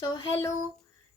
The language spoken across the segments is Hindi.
So hello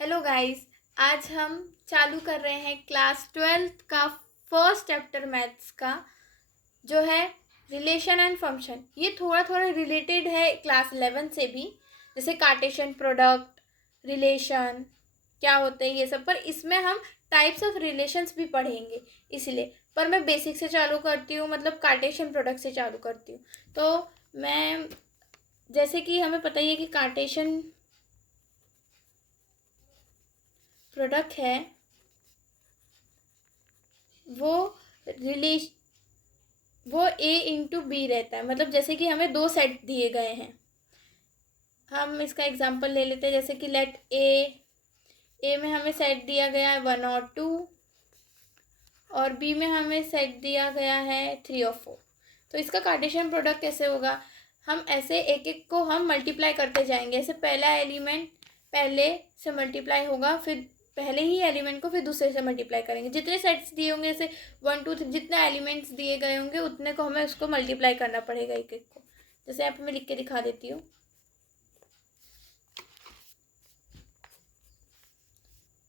hello guys. आज हम चालू कर रहे हैं क्लास 12th का फर्स्ट चैप्टर मैथ्स का, जो है रिलेशन एंड फंक्शन। ये थोड़ा थोड़ा रिलेटेड है क्लास 11 से भी, जैसे कार्टेशियन प्रोडक्ट, रिलेशन क्या होते हैं ये सब। पर इसमें हम टाइप्स ऑफ रिलेशंस भी पढ़ेंगे, इसलिए पर मैं बेसिक से चालू करती हूँ, मतलब कार्टेशियन प्रोडक्ट से चालू करती हूँ। तो मैं, जैसे कि हमें पता ही है कि कार्टेशियन प्रोडक्ट है वो रिलेश वो ए इंटू बी रहता है। मतलब जैसे कि हमें दो सेट दिए गए हैं, हम इसका एग्जांपल ले लेते हैं। जैसे कि लेट ए में हमें सेट दिया गया है 1 और 2, और बी में हमें सेट दिया गया है 3 और 4। तो इसका कार्टेशियन प्रोडक्ट कैसे होगा? हम ऐसे एक एक को हम मल्टीप्लाई करते जाएंगे। ऐसे पहला एलिमेंट पहले से मल्टीप्लाई होगा, फिर पहले ही एलिमेंट को फिर दूसरे से मल्टीप्लाई करेंगे। जितने सेट्स दिए होंगे, जैसे 1 2 3, जितने एलिमेंट्स दिए गए होंगे उतने को हमें उसको मल्टीप्लाई करना पड़ेगा एक एक को। जैसे यहाँ पे मैं लिख के दिखा देती हूँ।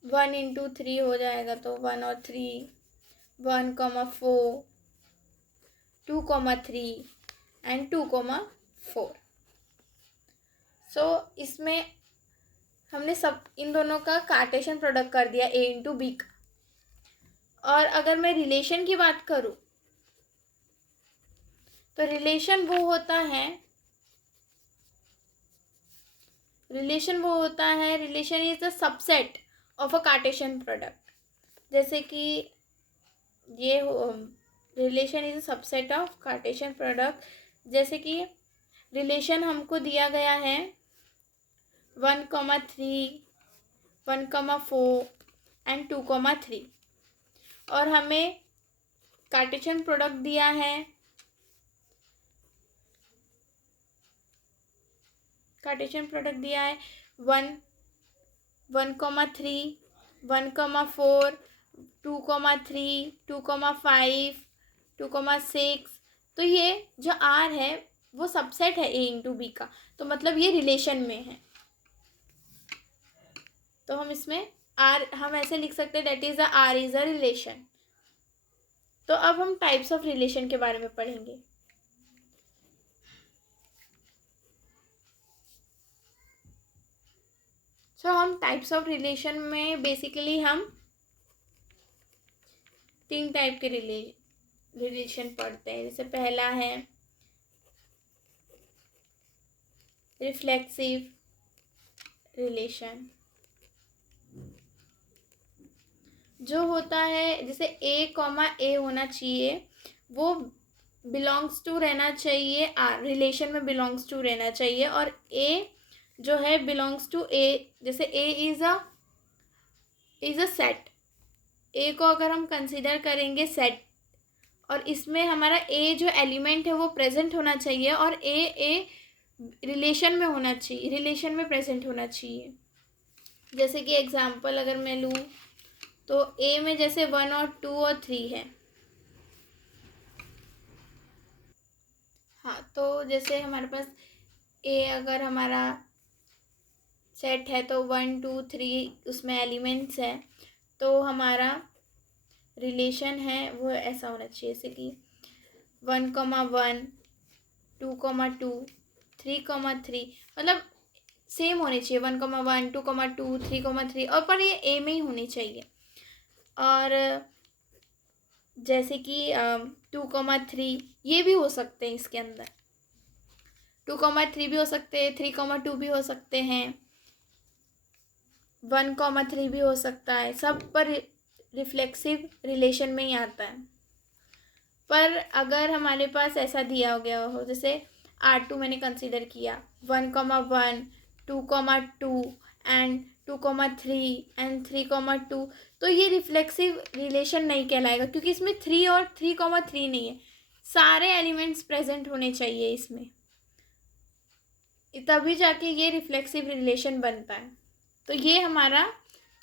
1 इंटू 3 हो जाएगा, तो 1 और 3, 1,4, 2,3 एंड 2,4। सो इसमें हमने सब इन दोनों का कार्टेशियन प्रोडक्ट कर दिया, ए इंटू बी का। और अगर मैं रिलेशन की बात करूं, तो रिलेशन वो होता है relation is the subset of a Cartesian product. जैसे कि ये relation is a subset of Cartesian product. जैसे कि रिलेशन हमको दिया गया है 1,3, 1,4 एंड 2,3, और हमें कार्टेशियन प्रोडक्ट दिया है 1, 1,3, 1,4, 2,3, 2,5, 2,6। तो ये जो आर है वो सबसेट है ए इंटू बी का, तो मतलब ये रिलेशन में है। तो हम इसमें आर हम ऐसे लिख सकते हैं, that is the R is a relation. तो अब हम टाइप्स ऑफ रिलेशन के बारे में पढ़ेंगे। हम टाइप्स ऑफ रिलेशन में बेसिकली हम 3 टाइप के रिलेशन पढ़ते हैं। जैसे पहला है रिफ्लेक्सिव रिलेशन, जो होता है जैसे ए होना चाहिए, वो बिलोंग्स टू रहना चाहिए, रिलेशन में बिलोंग्स टू रहना चाहिए। और ए जो है बिलोंग्स टू ए, जैसे ए इज अ सेट। ए को अगर हम कंसिडर करेंगे सेट, और इसमें हमारा ए जो एलिमेंट है वो प्रेजेंट होना चाहिए, और ए रिलेशन में होना चाहिए, रिलेशन में प्रेजेंट होना चाहिए। जैसे कि एग्जांपल अगर मैं लूँ, तो ए में जैसे 1 और 2 और 3 है। हाँ, तो जैसे हमारे पास ए अगर हमारा सेट है, तो 1 2 3 उसमें एलिमेंट्स है, तो हमारा रिलेशन है वो ऐसा होना चाहिए, जैसे कि 1,1, 2,2, 3,3, मतलब सेम होनी चाहिए। 1,1, 2,2, 3,3, और पर ये ए में ही होनी चाहिए। और जैसे कि 2,3 ये भी हो सकते हैं, इसके अंदर 2,3 भी हो सकते हैं, 3,2 भी हो सकते हैं, 1,3 भी हो सकता है। सब पर रिफ्लेक्सिव रिलेशन में ही आता है। पर अगर हमारे पास ऐसा दिया हो गया हो, जैसे R2 मैंने कंसीडर किया 1,1, 2,2 एंड 2,3 एंड 3,2, तो ये रिफ्लेक्सिव रिलेशन नहीं कहलाएगा, क्योंकि इसमें 3 और 3,3 नहीं है। सारे एलिमेंट्स प्रेजेंट होने चाहिए इसमें, तभी जाके ये रिफ्लेक्सिव रिलेशन बनता है। तो ये हमारा,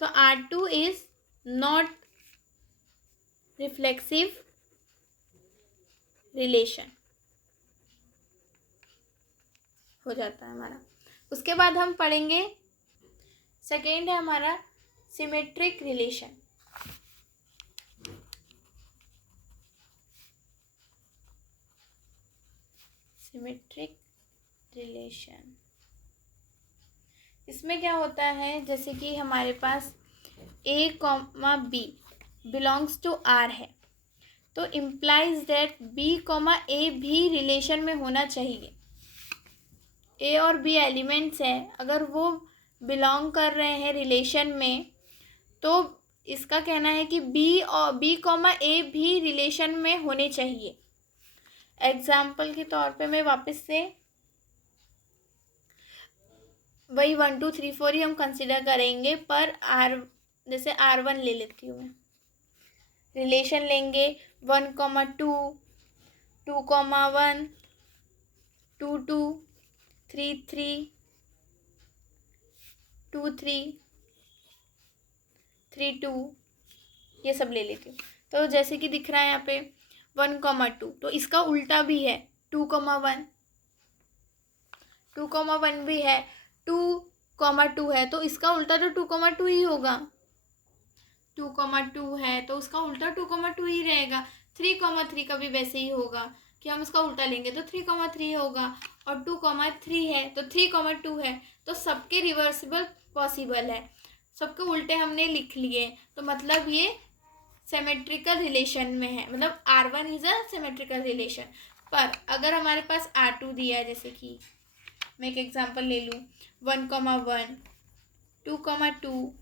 तो R2 is not reflexive relation हो जाता है हमारा। उसके बाद हम पढ़ेंगे सेकेंड है हमारा सिमेट्रिक रिलेशन। सिमेट्रिक रिलेशन, इसमें क्या होता है, जैसे कि हमारे पास A comma B belongs to R है, तो implies that B comma A भी रिलेशन में होना चाहिए। ए और बी एलिमेंट्स हैं, अगर वो बिलोंग कर रहे हैं रिलेशन में, तो इसका कहना है कि बी और बी कॉमा ए भी रिलेशन में होने चाहिए। एग्जाम्पल के तौर पे मैं वापस से वही 1 2 3 4 ही हम कंसिडर करेंगे, पर जैसे R1 ले लेती हूँ मैं। रिलेशन लेंगे 1,2, 2,1, 2 2, 3 3, 2 3, 3 2, ये सब ले लेती हूँ। तो जैसे कि दिख रहा है यहाँ पे 1,2, तो इसका उल्टा भी है 2,1, 2,1 भी है, 2,2 है, तो इसका उल्टा तो 2,2 ही होगा। 2,2 है तो उसका उल्टा 2,2 ही रहेगा। 3,3 का भी वैसे ही होगा कि हम उसका उल्टा लेंगे तो 3,3 होगा, और 2,3 है तो 3,2 है, तो सबके रिवर्सिबल पॉसिबल है, सबके उल्टे हमने लिख लिए, तो मतलब ये सिमेट्रिकल रिलेशन में है, मतलब R1 is a symmetrical relation. पर अगर हमारे पास R2 दिया है, जैसे कि मैं एक एग्जांपल ले लूँ 1,1, 2,2,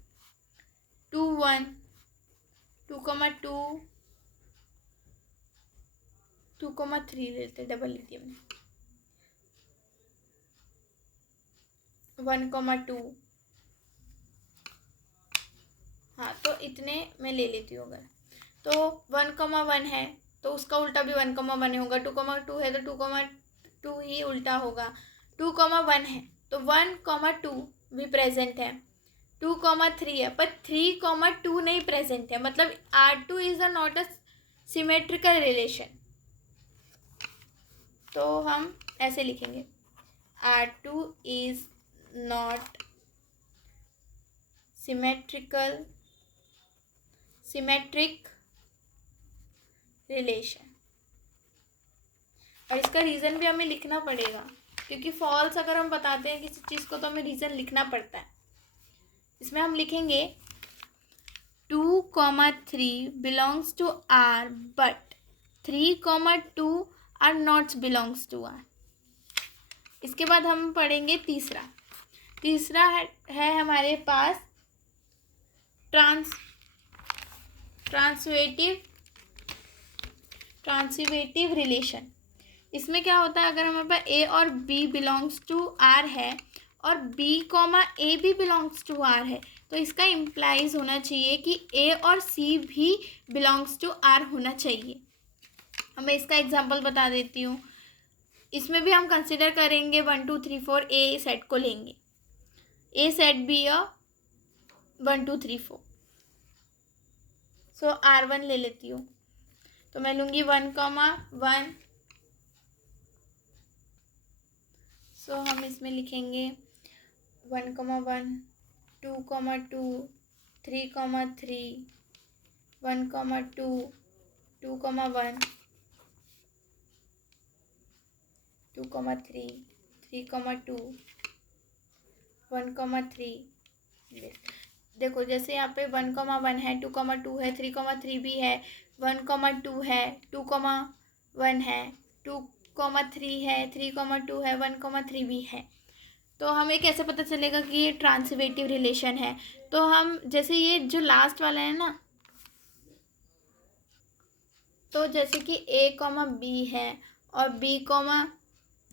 2,1, 2,2, 2,3 लेते, डबल लेती है 1,2, हाँ तो इतने मैं ले लेती हूँ। अगर तो 1,1 है तो उसका उल्टा भी 1,1 होगा, 2,2 है तो 2,2 ही उल्टा होगा, 2,1 है तो 1,2 भी प्रेजेंट है, 2,3 है पर 3,2 नहीं प्रेजेंट है, मतलब R2 is a not a symmetrical relation. तो हम ऐसे लिखेंगे R2 is not symmetric relation, और इसका रीज़न भी हमें लिखना पड़ेगा, क्योंकि फॉल्स अगर हम बताते हैं किसी चीज़ को तो हमें रीज़न लिखना पड़ता है। इसमें हम लिखेंगे 2,3 belongs to R but 3,2 are not belongs to R। इसके बाद हम पढ़ेंगे तीसरा है हमारे पास ट्रांसिवेटिव रिलेशन। इसमें क्या होता है, अगर हमारे पास A और B बिलोंग्स टू R है और B कॉमा A भी बिलोंग्स टू R है, तो इसका इम्प्लाइज होना चाहिए कि A और C भी बिलोंग्स टू R होना चाहिए। मैं इसका एग्जांपल बता देती हूँ। इसमें भी हम कंसिडर करेंगे 1 2 3 4 A सेट को लेंगे, A सेट भी 1 2 3 4, सो R1 ले लेती हूँ, तो मैं लूँगी 1,1, सो हम इसमें लिखेंगे 1,1, 2,2, 3,3, 1,2, 2,1, 2,3, 3,2, 1,3। देखो जैसे यहाँ पे 1,1 है, 2,2 है, 3,3 भी है, 1,2 है, 2,1 है, 2,3 है, 3,2 है, 1,3 भी है, तो हमें कैसे पता चलेगा कि ये ट्रांसिवेटिव रिलेशन है। तो हम जैसे ये जो लास्ट वाला है ना, तो जैसे कि A, B है और B,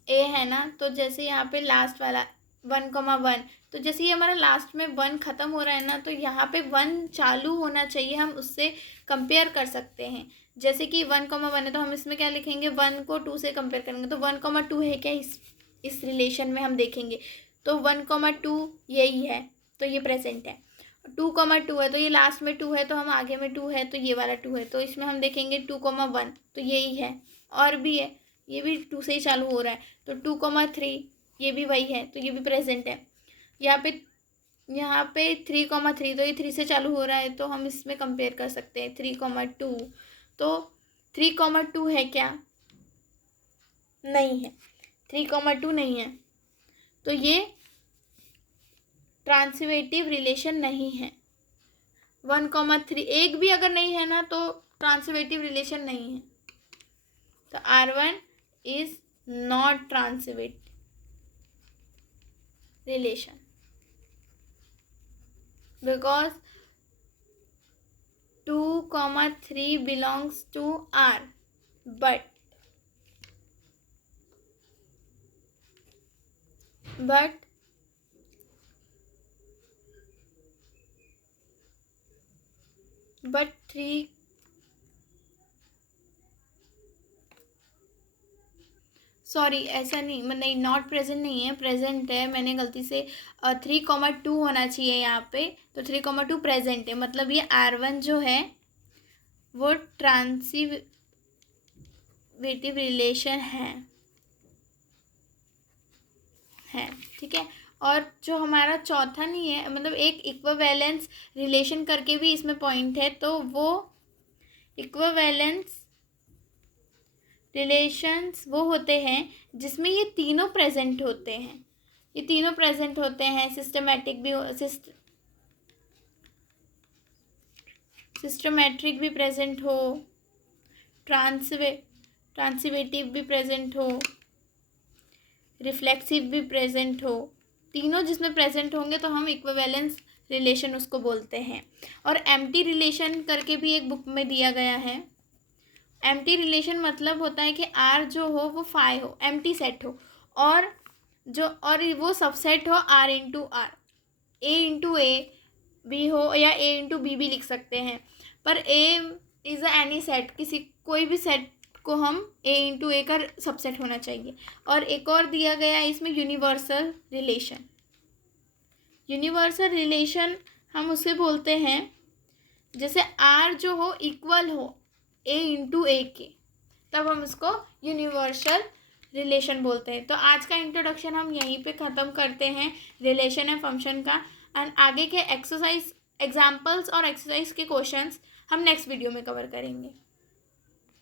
A है ना, तो जैसे यहाँ पे लास्ट वाला 1,1, तो जैसे ये हमारा लास्ट में 1 ख़त्म हो रहा है ना, तो यहाँ पे 1 चालू होना चाहिए, हम उससे कंपेयर कर सकते हैं। जैसे कि 1,1 है तो हम इसमें क्या लिखेंगे, 1 को 2 से कंपेयर करेंगे, तो 1,2 है क्या इस रिलेशन में हम देखेंगे, तो 1,2 यही है, तो ये प्रेजेंट है। 2,2 है तो ये लास्ट में 2 है, तो हम आगे में 2 है तो ये वाला 2 है, तो इसमें हम देखेंगे 2,1 तो यही है, और भी है, ये भी 2 से ही चालू हो रहा है, तो 2,3 ये भी वही है, तो ये भी प्रेजेंट है। यहाँ पे यहाँ पे 3,3, तो ये 3 से चालू हो रहा है, तो हम इसमें कंपेयर कर सकते हैं 3,2। तो 3,2 है क्या? नहीं है, 3,2 नहीं है, तो ये ट्रांसिटिव रिलेशन नहीं है। 1,3 एक भी अगर नहीं है ना तो ट्रांसिटिव रिलेशन नहीं है। तो R1 is not transitive relation because 2,3 belongs to R, but 3, sorry ऐसा नहीं, नहीं नॉट प्रेजेंट नहीं है, प्रेजेंट है, मैंने गलती से 3,2 होना चाहिए यहाँ पे, तो 3,2 प्रेजेंट है, मतलब ये R1 जो है वो ट्रांसिटिव रिलेशन है, ठीक है। और जो हमारा चौथा नहीं है, मतलब एक इक्विवेलेंस रिलेशन करके भी इसमें पॉइंट है, तो वो इक्विवेलेंस रिलेशंस वो होते हैं जिसमें ये तीनों प्रेजेंट होते हैं, ये तीनों प्रेजेंट होते हैं, सिस्टमेटिक भी प्रेजेंट हो, ट्रांसिटिव भी प्रेजेंट हो, रिफ्लेक्सिव भी प्रेजेंट हो, तीनों जिसमें प्रेजेंट होंगे तो हम इक्विवेलेंस रिलेशन उसको बोलते हैं। और एम्प्टी रिलेशन करके भी एक बुक में दिया गया है। एम्प्टी रिलेशन मतलब होता है कि R जो हो वो फाई हो, एम्प्टी सेट हो, और वो सबसेट हो R into R, A into A भी हो, या A इंटू बी भी लिख सकते हैं, पर A इज़ एनी सेट, कोई भी सेट को हम A इंटू ए का सबसेट होना चाहिए। और एक और दिया गया है इसमें यूनिवर्सल रिलेशन हम उसे बोलते हैं जैसे R जो हो इक्वल हो A इंटू ए के, तब हम उसको यूनिवर्सल रिलेशन बोलते हैं। तो आज का इंट्रोडक्शन हम यहीं पे ख़त्म करते हैं रिलेशन एंड फंक्शन का, एंड आगे के एग्जाम्पल्स और एक्सरसाइज के क्वेश्चंस हम नेक्स्ट वीडियो में कवर करेंगे।